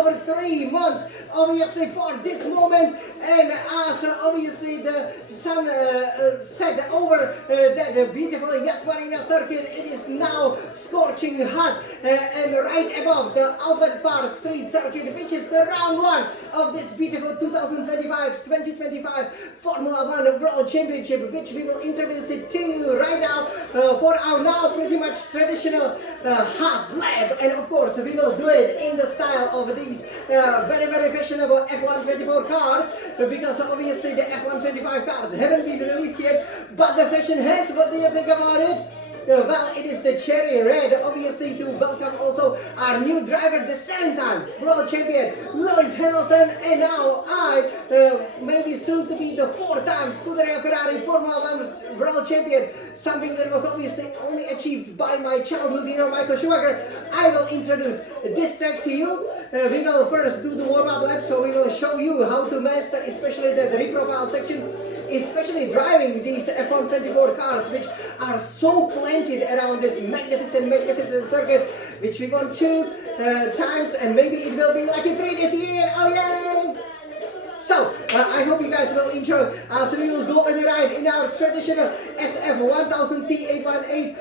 over 3 months, obviously, for this moment. And as obviously the sun set over that beautiful Yas Marina circuit, it is now scorching hot and right above the Albert Park Street circuit, which is the round one of this beautiful 2025 Formula One World Championship, which we will introduce it to you right now for our now pretty much traditional hot lap. And of course, we will do it in the style of these very fashionable F124 cars, because obviously the F125 cars haven't been released yet, but the fashion has. What do you think about it? Well, it is the cherry red, obviously, to welcome also our new driver, the 7-time world champion, Lewis Hamilton, and now maybe soon to be the 4-time Scuderia Ferrari Formula One world champion, something that was obviously only achieved by my childhood hero, Michael Schumacher. I will introduce this track to you. We will first do the warm-up lap, so we will show you how to master, especially the reprofile section, especially driving these F124 cars, which are so planted around this magnificent circuit, which we won 2 times, and maybe it will be lucky 3 this year. Oh yeah! So, I hope you guys will enjoy. So we will go on a ride in our traditional SF1000T818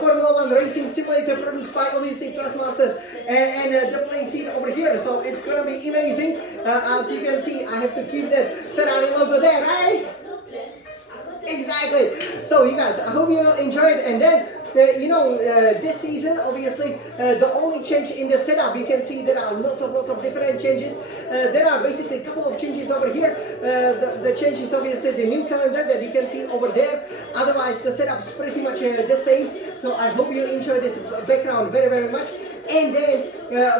Formula One racing simulator produced by obviously Trustmaster and the play seat over here. So it's gonna be amazing. As you can see, I have to keep the Ferrari logo there, right? Exactly. So you guys, I hope you will enjoy it. And then this season, obviously, the only change in the setup, you can see there are lots of different changes. There are basically a couple of changes over here. The change is obviously the new calendar that you can see over there. Otherwise, the setup is pretty much the same. So I hope you enjoy this background very much. And then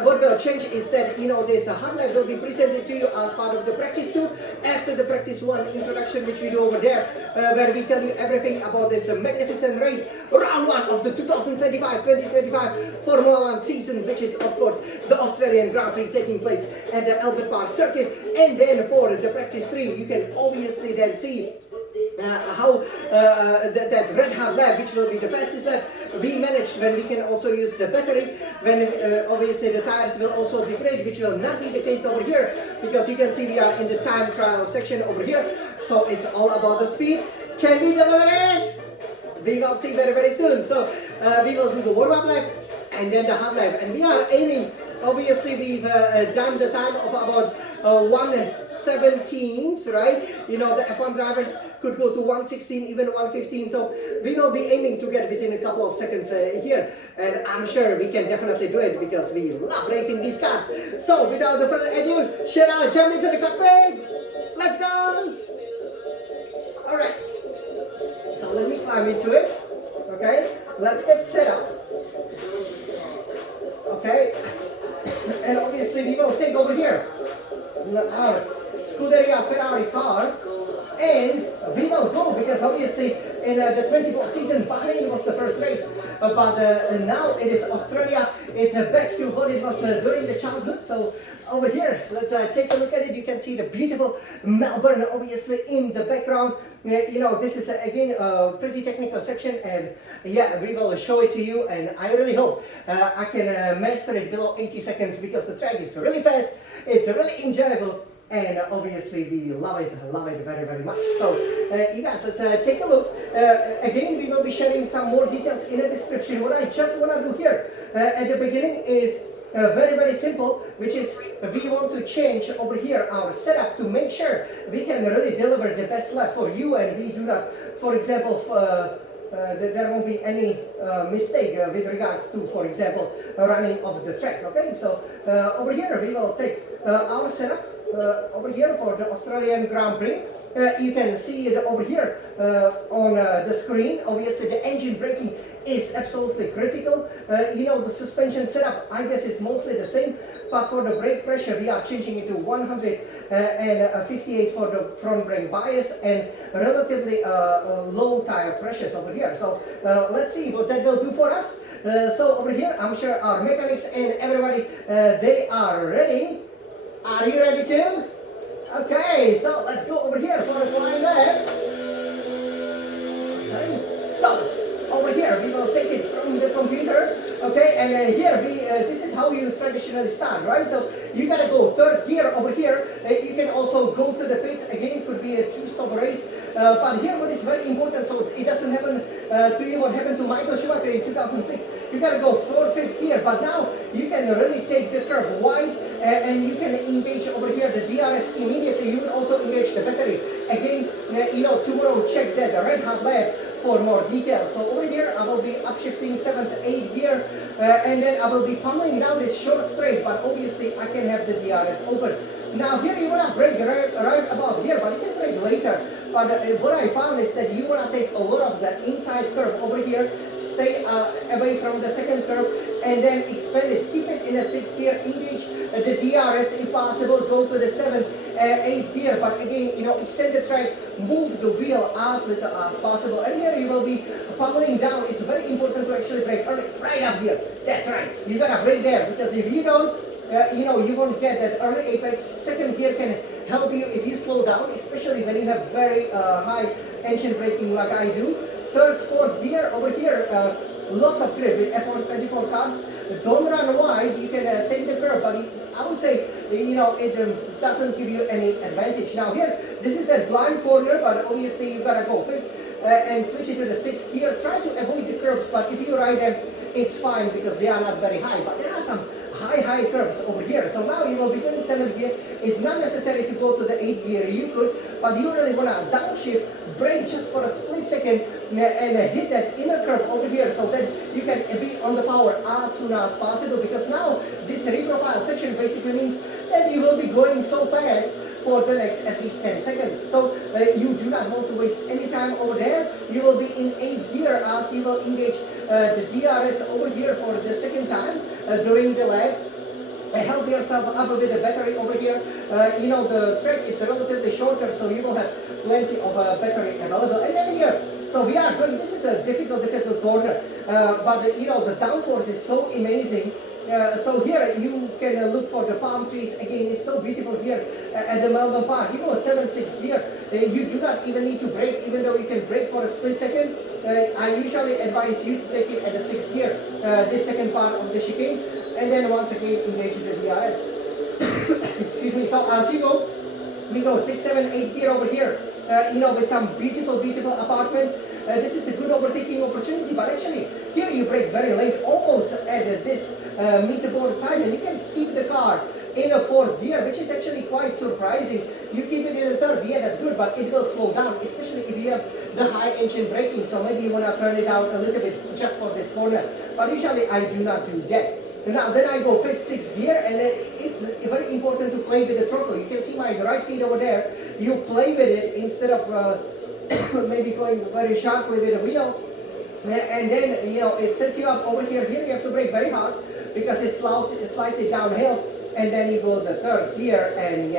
what will change is that, this hot lap will be presented to you as part of the practice 2 after the practice 1 introduction, which we do over there, where we tell you everything about this magnificent race, round 1 of the 2025 Formula One season, which is of course the Australian Grand Prix taking place at the Albert Park circuit. And then for the practice 3, you can obviously then see how that red hot lap, which will be the fastest lap, we managed when we can also use the battery, when obviously the tires will also degrade, which will not be the case over here, because you can see we are in the time trial section over here. So it's all about the speed. Can we deliver it? We will see very soon. So we will do the warm-up lap and then the hot lap, and we are aiming, obviously we've done the time of about 1:17, right? The F1 drivers could go to 1:16, even 1:15, so we will be aiming to get within a couple of seconds here, and I'm sure we can definitely do it because we love racing these cars. So without further ado, shall I jump into the cockpit? Let's go! Alright, so let me climb into it. Okay, let's get set up. Okay, and obviously we will take over here our Scuderia Ferrari car, and we will go, because obviously in the 24th season Bahrain was the first race, but now it is Australia. It's back to what it was during the childhood. So over here, let's take a look at it. You can see the beautiful Melbourne obviously in the background. This is again a pretty technical section, and yeah, we will show it to you, and I really hope I can master it below 80 seconds, because the track is really fast, it's really enjoyable, and obviously we love it very much. So you guys, let's take a look. Again, we will be sharing some more details in the description. What I just want to do here at the beginning is very simple, which is we want to change over here our setup to make sure we can really deliver the best lap for you, and we do not, for example, there won't be any mistake with regards to, for example, running of the track. Okay, so over here we will take our setup over here for the Australian Grand Prix. You can see it over here on the screen. Obviously the engine braking is absolutely critical. The suspension setup, I guess, is mostly the same, but for the brake pressure we are changing it to 158 for the front brake bias, and relatively low tire pressures over here. So let's see what that will do for us. So over here, I'm sure our mechanics and everybody, they are ready. Are you ready too? Okay, so let's go over here for a flying lap. Okay. So over here we will take it from the computer. Okay, and here this is how you traditionally start, right? So you gotta go third gear over here. You can also go to the pits. Again, it could be a two-stop race. But here what is very important, so it doesn't happen to you what happened to Michael Schumacher in 2006. You gotta go fourth, fifth gear, but now you can really take the curb wide and you can engage over here the DRS immediately. You will also engage the battery. Again, tomorrow check that the Red Hot Lab for more details. So over here I will be upshifting 7th, 8th gear and then I will be pummeling down this short straight, but obviously I can have the DRS open. Now here you want to brake right about here, but you can brake later. But what I found is that you want to take a lot of the inside curve over here, stay away from the second curve, and then expand it. Keep it in a 6th gear, engage the DRS if possible, go to the 7th, 8th gear. But again, extend the track, move the wheel as little as possible. And here you will be pummeling down. It's very important to actually brake early, right up here. That's right. You gotta brake there, because if you don't, you won't get that early apex. Second gear can help you if you slow down, especially when you have very high engine braking like I do. Third, fourth gear over here, lots of grip with F124 cars. Don't run wide. You can take the curve, but I would say it doesn't give you any advantage. Now here, this is that blind corner, but obviously you gotta go fifth and switch it to the 6th gear. Try to avoid the curves, but if you ride them, it's fine because they are not very high. But there are some high curves over here. So now you will be doing 7th gear. It's not necessary to go to the 8th gear. You could, but you really want to downshift, brake just for a split second and hit that inner curve over here so that you can be on the power as soon as possible, because now this reprofile section basically means that you will be going so fast for the next at least 10 seconds. So you do not want to waste any time over there. You will be in 8th gear as you will engage the DRS over here for the second time during the lap. Help yourself up with the battery over here. The track is relatively shorter, so you will have plenty of battery available. And then here, so we are going, this is a difficult corner, but the downforce is so amazing. So here you can look for the palm trees. Again, it's so beautiful here at the Melbourne Park. You go 7th, 6th gear. You do not even need to brake, even though you can brake for a split second. I usually advise you to take it at the 6th gear, this second part of the chicane, and then once again engage the DRS. Excuse me. So as you go, we go 6, 7, 8 gear over here. With some beautiful apartments. This is a good overtaking opportunity, but actually here you brake very late, almost at this meterboard side, and you can keep the car in a 4th gear, which is actually quite surprising. You keep it in the 3rd gear, that's good, but it will slow down, especially if you have the high engine braking. So maybe you want to turn it out a little bit just for this corner, but usually I do not do that. Now then I go 5th, 6th gear, and it's very important to play with the throttle. You can see my right feet over there. You play with it instead of maybe going very sharply with the wheel, and then it sets you up over here. Here you have to brake very hard because it's slightly downhill, and then you go the 3rd gear, and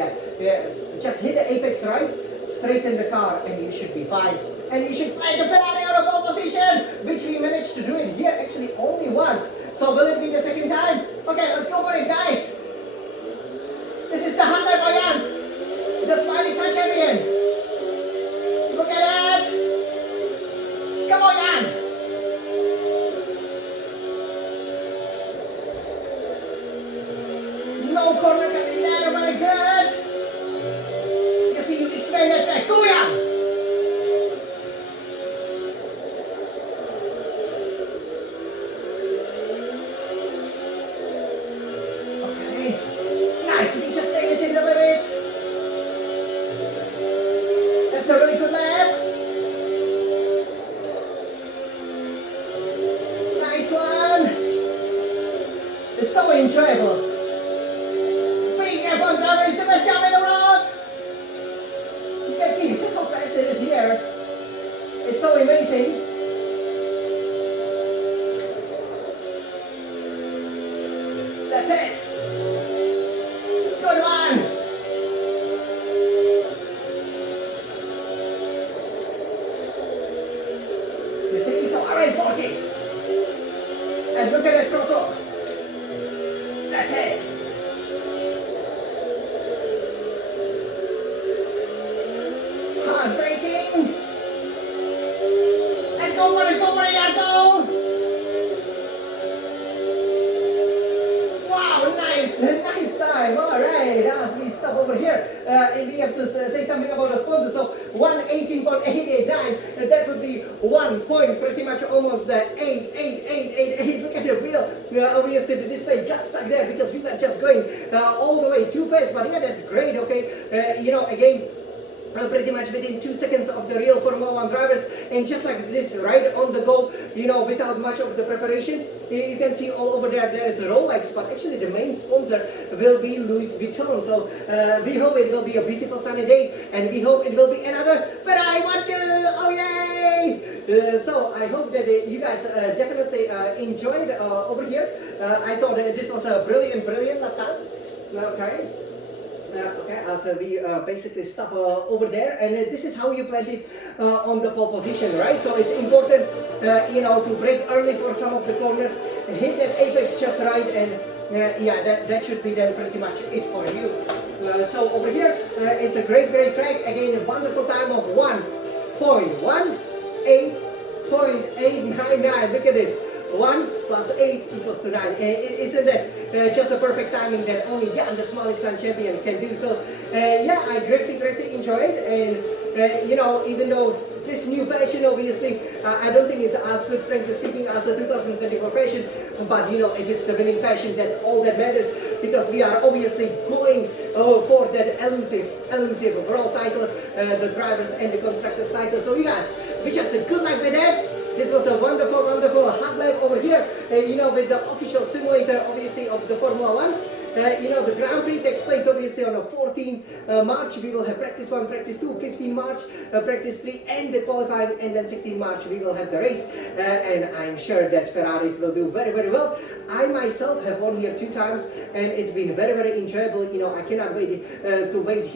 just hit the apex right, straighten the car, and you should be fine. And you should play the Ferrari out of pole position, which we managed to do it here actually only once. So will it be the second time? Okay, let's go for it, guys. This is the Hyundai Bayan, the Smiling Sun champion. Look at that! Come on, Jan! No corner cutting there, very good! You see, you expand that track, go Jan! Okay, nice, you just stay within the limits. That's a really good lap. Nice one. It's so enjoyable. Being F1 driver is the best job in the world. You can see just how fast it is here. It's so amazing. That's it. Good one. You see, so alright, 40. And look at the throttle. That's it. Hard braking. And go for it, and go. Wow, nice time. have to say something about the sponsor. So 118.889, that would be 1 point, pretty much almost the 88888. Look at the wheel. Obviously the display got stuck there because we were just going all the way too fast. But yeah, that's great. Okay, you know, again, pretty much within 2 seconds of the real Formula 1 drivers, and just like this, right on the go, you know, without much of the preparation. You can see all over there is Rolex, but actually the main sponsor will be Louis Vuitton. So we hope it will be a beautiful sunny day, and we hope it will be another Ferrari 1-2. Oh yay! So I hope that you guys definitely enjoyed over here. I thought this was a brilliant lap time. Okay. Okay, so we basically stop over there, and this is how you place it on the pole position, right? So it's important, you know, to brake early for some of the corners, hit that apex just right, and yeah, that should be then pretty much it for you. So over here, it's a great track. Again, a wonderful time of 1.18.899. Look at this. 1 plus 8 equals to 9. Isn't that just a perfect timing that only Jan, the small X champion, can do? So yeah, I greatly enjoyed, and you know, even though this new fashion, obviously, I don't think it's as good, frankly speaking, as the 2024 fashion, but you know, if it's the winning fashion, that's all that matters, because we are obviously going for that elusive world title, the drivers and the constructors title. So you guys, wish us a good luck with that. This was a wonderful hot lap over here, you know, with the official simulator, obviously, of the Formula 1. You know, the Grand Prix takes place obviously on the 14th March. We will have practice 1, practice 2, 15 March, practice 3, and the qualifying, and then 16 March we will have the race. And I'm sure that Ferraris will do very well. I myself have won here 2 times, and it's been very enjoyable. You know, I cannot wait to win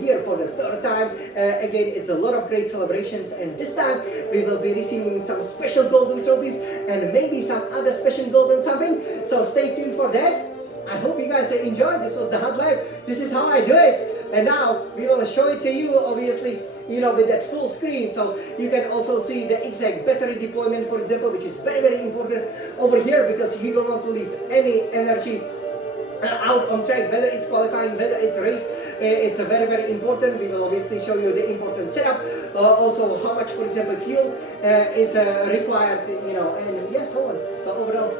here for the 3rd time. Again, it's a lot of great celebrations, and this time we will be receiving some special golden trophies and maybe some other special golden something. So stay tuned for that. I hope you guys enjoyed. This was the hot lap. This is how I do it. And now we will show it to you, obviously, you know, with that full screen. So you can also see the exact battery deployment, for example, which is very important over here, because you don't want to leave any energy out on track, whether it's qualifying, whether it's a race. It's a very important. We will obviously show you the important setup, also how much, for example, fuel is required, you know, and yeah, so on. So overall,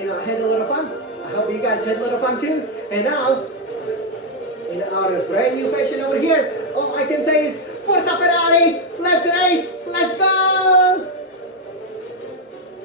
you know, I had a lot of fun. I hope you guys had a lot of fun too. And now, in our brand new fashion over here, all I can say is, Forza Ferrari, let's race!